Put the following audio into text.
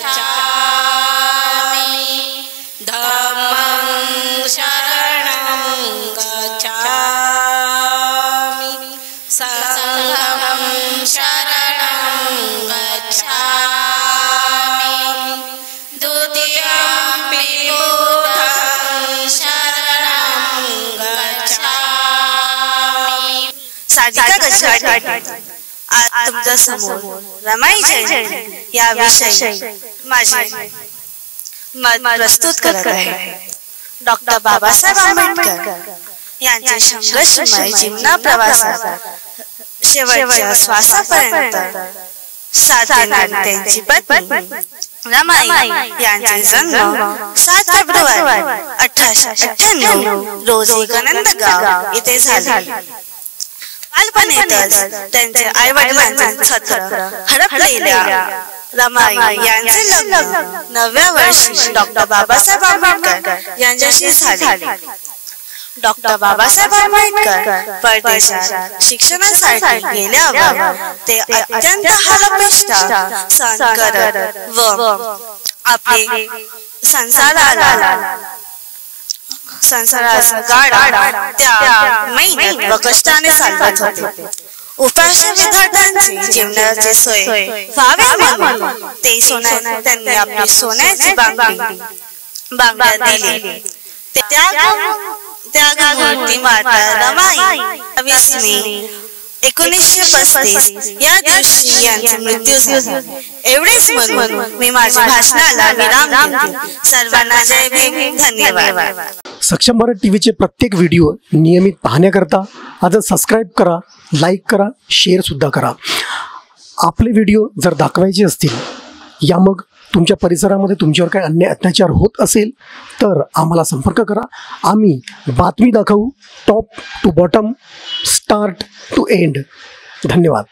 गच्छामि धम्मं शरणं गच्छामि संघं शरणं गच्छामि द्वितीयंपि बुद्धं शरणं गच्छामि। साधिका गजघाट आज तुमच्या समोर रमाई जयंती या विषयी माझे मत प्रस्तुत करत आहे। डॉक्टर बाबासाहेब आंबेडकर यांच्या संघर्षमय जीवना प्रवासात शेवटच्या श्वासापर्यंत साथ देणारी त्यांची पत्नी रमाई यांचे जन्म 7 फेब्रुवारी 1898 रोजी गणंदगाव येथे झाले। बालपणीतच त्यांचे आई वडिलांचे छत्र हरपलेल्या रमाई यांचे लग्न 9व्या वर्षी डॉक्टर बाबासाहेब आंबेडकर यांच्याशी झाले। डॉक्टर बाबासाहेब आंबेडकर परदेशात शिक्षणासाठी गेल्यावर ते अत्यंत हालअपेष्टा सहन करत व आपले संसाराचा गाडा त्या मेहनत व कष्टाने चालवत होते। उपाशी विद्यार्थ्यांची जीवनाची सोय व्हावी म्हणून त्यांनी आपली सोन्याची बांगड्या दिली। त्यागमूर्ती माता रमाई 22 मे 1935 या दिवशी यांचा मृत्यू झाला। एवढेच म्हणून मी माझ्या भाषणाला विराम देते। सर्वांना जय भीम, धन्यवाद। सक्षम मराठी टीव्हीचे प्रत्येक व्हिडिओ नियमित पाहण्याकरता आजच सबस्क्राइब करा, लाईक करा, शेअर सुद्धा करा। आपले व्हिडिओ जर दाखवायचे असतील या मग तुमच्या परिसरामध्ये तुमच्यावर काही अन्याय अत्याचार होत असेल तर आम्हाला संपर्क करा। आम्ही बातमी दाखवू, top to bottom, start to end. धन्यवाद।